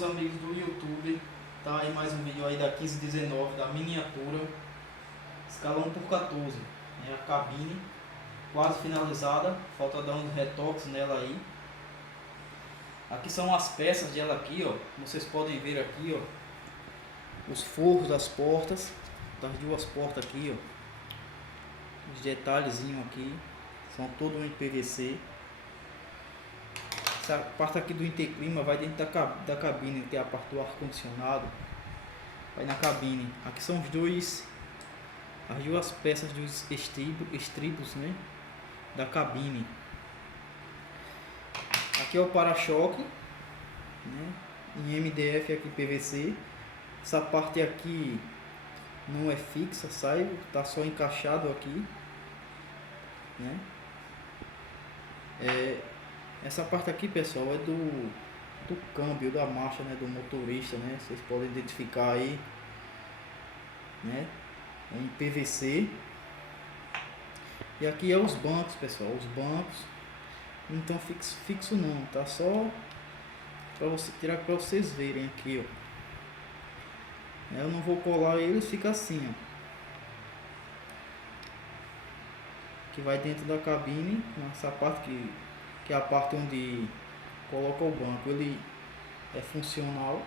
meus amigos do YouTube, tá aí mais um vídeo aí da 1519 da miniatura, escala 1x14, né? A cabine quase finalizada, falta dar uns retoques nela aí. Aqui são as peças dela aqui, ó, vocês podem ver aqui, ó, os forros das portas, das duas portas aqui, ó, os detalhezinhos aqui, são todos em PVC. Essa parte aqui do interclima vai dentro da cabine, que é a parte do ar-condicionado, vai na cabine. Aqui são as duas peças dos estribos, né, da cabine. Aqui é o para-choque, né, em MDF aqui PVC. Essa parte aqui não é fixa, tá só encaixado aqui, né. Essa parte aqui, pessoal, é do câmbio da marcha, né, do motorista, né, vocês podem identificar aí, né, em PVC. E aqui é os bancos, pessoal, os bancos não estão fixo não, tá só para você tirar, para vocês verem aqui, ó. Eu não vou colar eles, fica assim, ó, que vai dentro da cabine, nessa parte que é a parte onde coloca o banco. Ele é funcional,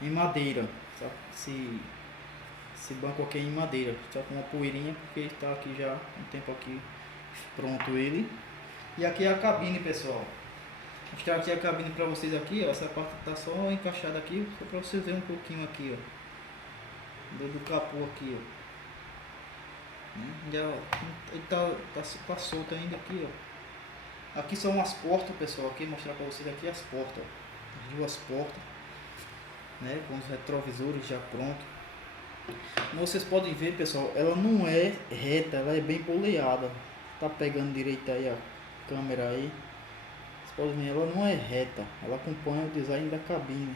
em madeira, sabe? Esse banco aqui é em madeira, só com uma poeirinha, porque está aqui já um tempo aqui pronto ele. E aqui é a cabine, pessoal. Vou mostrar aqui a cabine para vocês aqui, ó. Essa parte tá só encaixada aqui, só para vocês verem um pouquinho aqui, ó, do capô aqui, ó. Ele tá solto ainda aqui, ó. Aqui são as portas, pessoal. Aqui mostrar para vocês aqui as portas, ó. As duas portas, né, com os retrovisores já pronto. Como vocês podem ver, pessoal, ela não é reta, ela é bem poleada. Tá pegando direito aí a câmera aí. Vocês podem ver, ela não é reta, ela acompanha o design da cabine.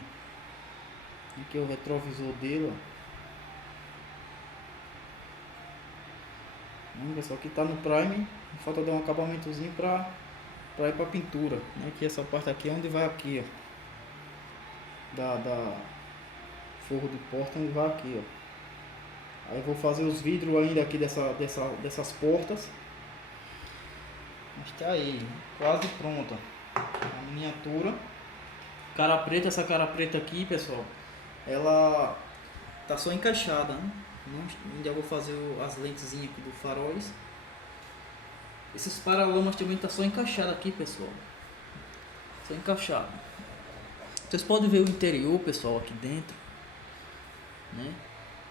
Aqui é o retrovisor dele, ó. Pessoal, aqui tá no prime, falta dar um acabamentozinho para ir para pintura, né? Aqui essa parte aqui é onde vai aqui, ó, da forro de porta, onde vai aqui, ó. Aí eu vou fazer os vidros ainda aqui dessas portas. Mas tá aí, quase pronta a miniatura. Cara preta, essa cara preta aqui, pessoal, ela tá só encaixada, né? Ainda vou fazer as lentezinhas aqui do faróis. Esses paralamas também tá só encaixado aqui, pessoal. Só encaixado. Vocês podem ver o interior, pessoal, aqui dentro, né?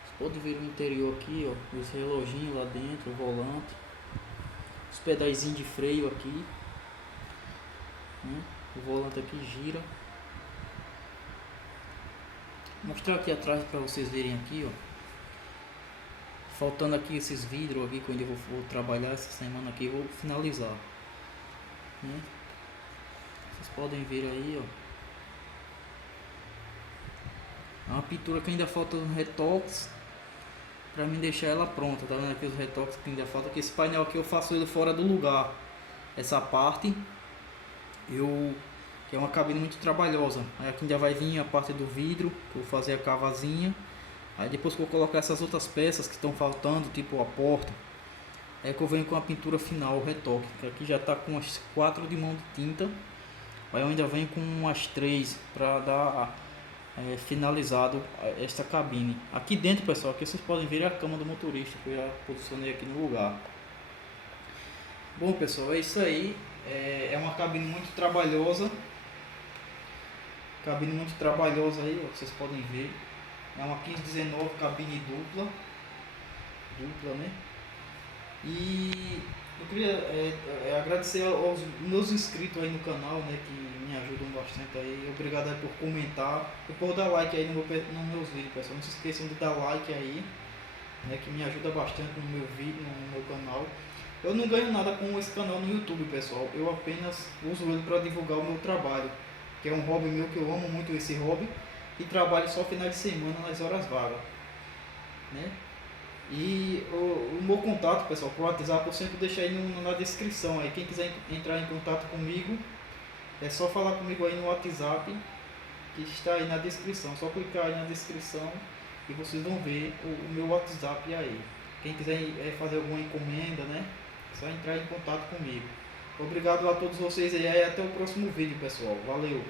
Vocês podem ver o interior aqui, ó, os reloginhos lá dentro, o volante, os pedazinhos de freio aqui, né? O volante aqui gira. Vou mostrar aqui atrás para vocês verem aqui, ó. Faltando aqui esses vidros aqui que eu ainda vou trabalhar essa semana aqui, vou finalizar, né? Vocês podem ver aí, ó. É uma pintura que ainda falta uns retoques para mim deixar ela pronta. Tá vendo aqui os retoques que ainda falta? Que esse painel aqui eu faço ele fora do lugar. Essa parte que é uma cabine muito trabalhosa. Aí aqui ainda vai vir a parte do vidro, que eu vou fazer a cavazinha. Aí depois que eu colocar essas outras peças que estão faltando, tipo a porta, é que eu venho com a pintura final, o retoque. Que aqui já está com as 4 de mão de tinta. Aí eu ainda venho com umas 3 para dar finalizado esta cabine. Aqui dentro, pessoal, aqui vocês podem ver a cama do motorista, que eu já posicionei aqui no lugar. Bom, pessoal, é isso aí. É uma cabine muito trabalhosa. Cabine muito trabalhosa aí, ó, vocês podem ver. É uma 1519 cabine dupla, né? E eu queria agradecer aos meus inscritos aí no canal, né, que me ajudam bastante aí. Obrigado aí por comentar e por dar like aí nos meus vídeos, pessoal. Não se esqueçam de dar like aí, né, que me ajuda bastante no meu vídeo, no meu canal. Eu não ganho nada com esse canal no YouTube, pessoal. Eu apenas uso ele para divulgar o meu trabalho, que é um hobby meu, que eu amo muito esse hobby. E trabalho só final de semana nas horas vagas, né? E o meu contato, pessoal, pro WhatsApp eu sempre deixo aí na descrição. Aí quem quiser entrar em contato comigo, É só falar comigo aí no WhatsApp, que está aí na descrição. Só clicar aí na descrição e vocês vão ver o meu WhatsApp aí. Quem quiser fazer alguma encomenda, né? É só entrar em contato comigo. Obrigado a todos vocês aí, até o próximo vídeo, pessoal. Valeu!